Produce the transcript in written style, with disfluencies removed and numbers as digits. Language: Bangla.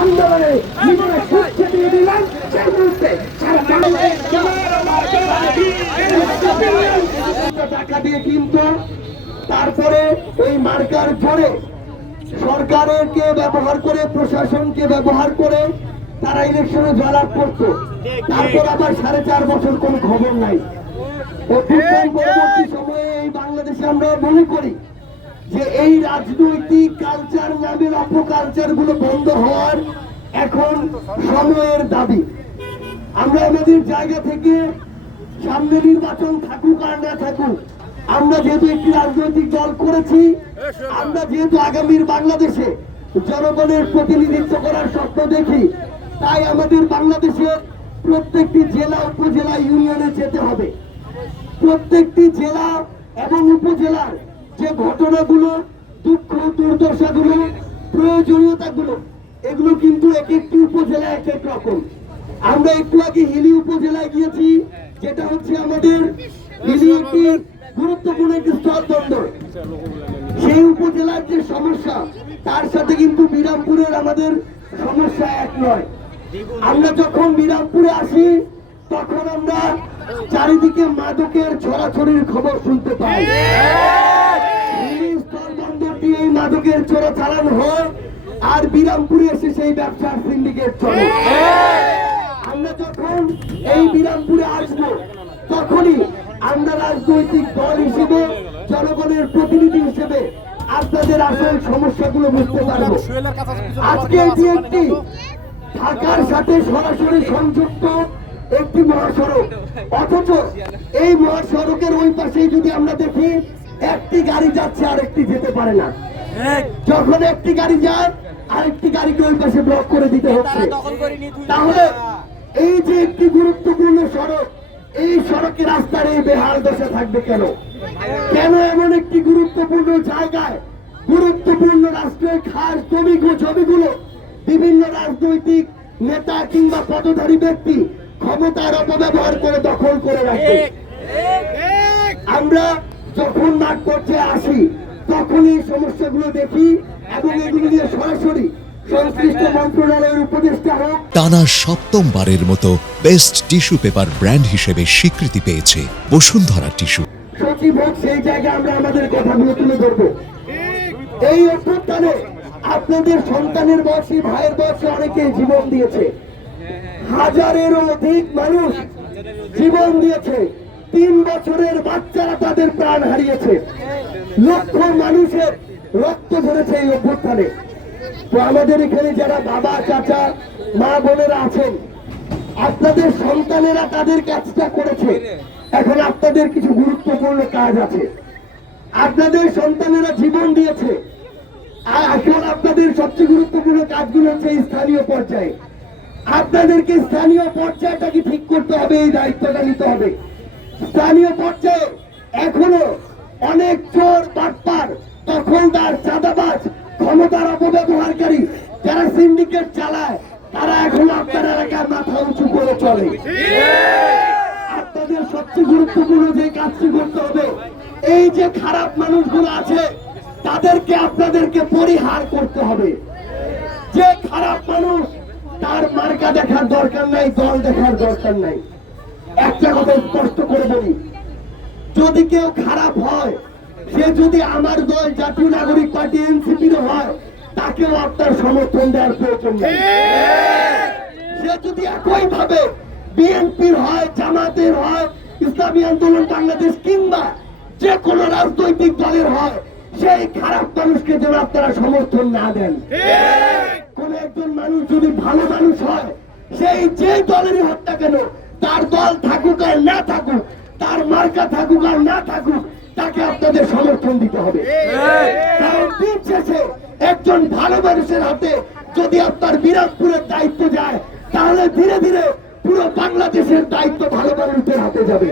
আন্দোলনে জীবনে সুখে দিয়ে দিলাম সেই মুহূর্তে টাকা দিয়ে কিন্তু তারপরে এই মার্কার জোরে সরকারকে ব্যবহার করে প্রশাসনকে ব্যবহার করে তারা ইলেকশনে জয়লাভ করতো। তারপর আবার 4.5 বছর কোন খবর নাই। পরবর্তী সময়ে এই বাংলাদেশে আমরা মনে করি যে এই রাজনৈতিক কালচার নামের অপকালচার গুলো বন্ধ হওয়ার এখন সময়ের দাবি। আমরা আমাদের জায়গা থেকে সামনে নির্বাচন থাকুক আর না থাকুক, আমরা যেহেতু একটি রাজনৈতিক দল করেছি, আমরা যেহেতু আগামীর বাংলাদেশে জনগণের প্রতিনিধিত্ব করার স্বপ্ন দেখি, তাই আমাদের বাংলাদেশের প্রত্যেকটি জেলা উপজেলা ইউনিয়নে যেতে হবে। প্রত্যেকটি জেলা এবং উপজেলার যে ঘটনাগুলো, দুঃখ দুর্দশাগুলো, প্রয়োজনীয়তাগুলো, এগুলো কিন্তু এক একটি উপজেলা এক এক রকম। আমরা একটু আগে হিলি উপজেলায় গিয়েছি, যেটা হচ্ছে আমাদের হিলি একটি গুরুত্বপূর্ণ একটি স্থল বন্দর। সেই উপজেলার যে সমস্যা, তার সাথে কিন্তু বিরামপুরের আমাদের সমস্যা এক নয়। আমরা যখন বিরামপুরে আসি, তখন আমরা চারিদিকে মাদকের ছড়াছড়ির খবর শুনতে পাই। স্থলবন্দরটি এই মাদকের চোরা চালানো হয়, আর বিরামপুরে এসে সেই ব্যবসার সিন্ডিকেট চলে। আমরা যখন এই বিরামপুরে আসবো, তখনই আমরা রাজনৈতিক দল হিসেবে, জনগণের প্রতিনিধি হিসেবে আপনাদের আসল সমস্যাগুলো বুঝতে পারবো। আজকে এটি একটি ঢাকার সাথে সরাসরি সংযুক্ত একটি মহাসড়ক, অথচ এই মহাসড়কের ওই পাশে যদি আমরা দেখি, একটি গাড়ি যাচ্ছে আরেকটি যেতে পারে না। যখন একটি গাড়ি যায়, আরেকটি গাড়িকে ওই পাশে ব্লক করে দিতে হচ্ছে। তাহলে এই যে একটি গুরুত্বপূর্ণ সড়ক, এই সড়কের রাস্তার এই বেহাল দশা থাকবে কেন? কেন এমন একটি গুরুত্বপূর্ণ জায়গায় গুরুত্বপূর্ণ রাষ্ট্রের খাস জমিগুলো বিভিন্ন রাজনৈতিক নেতা কিংবা পদধারী ব্যক্তি ক্ষমতার অপব্যবহার করে দখল করে রাখে? আমরা যখন মাঠ পর্যায়ে আসি, তখন এই সমস্যাগুলো দেখি এবং এগুলো নিয়ে সরাসরি সংশ্লিষ্ট মন্ত্রণালয়ের উপদেষ্টা হোক। টানা 7ম-বারের মতো বেস্ট টিস্যু পেপার ব্র্যান্ড হিসেবে স্বীকৃতি পেয়েছে বসুন্ধরা টিস্যু। সচিব হোক, সেই জায়গায় আমরা আমাদের কথাগুলো তুলে ধরবো। এই অভ্যুত্থানে আপনাদের সন্তানের বয়সী, ভাইয়ের বয়সে অনেকে জীবন দিয়েছে। হাজারেরও অধিক মানুষ জীবন দিয়েছে। 3 বছরের বাচ্চারা তাদের প্রাণ হারিয়েছে। লক্ষ মানুষের রক্ত ঝরেছে এই অভ্যুত্থানে। তো আমাদের এখানে যারা বাবা, চাচা, মা, বোনেরা আছেন, আপনাদের সন্তানেরা তাদের কাজটা করেছে। এখন আপনাদের কিছু গুরুত্বপূর্ণ কাজ আছে। আপনাদের সন্তানেরা জীবন দিয়েছে, আর এখন আপনাদের সবচেয়ে গুরুত্বপূর্ণ কাজগুলো হচ্ছে স্থানীয় পর্যায়ে। আপনাদেরকে স্থানীয় পর্যায়টাকে ঠিক করতে হবে, এই দায়িত্বটা নিতে হবে। স্থানীয় পর্যায়ে এখনো অনেক চোর, বাটপার, দখলদার, চাঁদাবাজ, ক্ষমতার অপব্যবহারকারী যারা সিন্ডিকেট চালায়, তারা এখনো আপনার এলাকার মাথা উঁচু করে চলে। আপনাদের সবচেয়ে গুরুত্বপূর্ণ যে কাজটি করতে হবে, এই যে খারাপ মানুষগুলো আছে, তাদেরকে আপনাদেরকে পরিহার করতে হবে। যে খারাপ মানুষ, তার মার্কা দেখার দরকার নাই, দল দেখার দরকার নাই। একটা কথা স্পষ্ট করে বলি, যদি কেউ খারাপ হয়, সে যদি আমার দল জাতীয় নাগরিক পার্টি এনসিপির হয়, তাকেও আপনার সমর্থন দেওয়ার প্রয়োজন নেই। সে যদি একই ভাবে বিএনপির হয়, জামাতের হয়, ইসলামী আন্দোলন বাংলাদেশ কিংবা যে কোনো রাজনৈতিক দলের হয়, সেই খারাপ মানুষকে যেন আপনারা সমর্থন না দেন। কোন একজন মানুষ যদি ভালো মানুষ হয়, সেই যে দলেরই হোক না কেন, তার দল থাকুক আর না থাকুক, তার মার্কা থাকুক আর না থাকুক, তাকে আপনাদের সমর্থন দিতে হবে। কারণ দিন শেষে একজন ভালো মানুষের হাতে যদি আপনার বিরাটপুরের দায়িত্ব যায়, তাহলে ধীরে ধীরে পুরো বাংলাদেশের দায়িত্ব ভালো মানুষদের হাতে যাবে।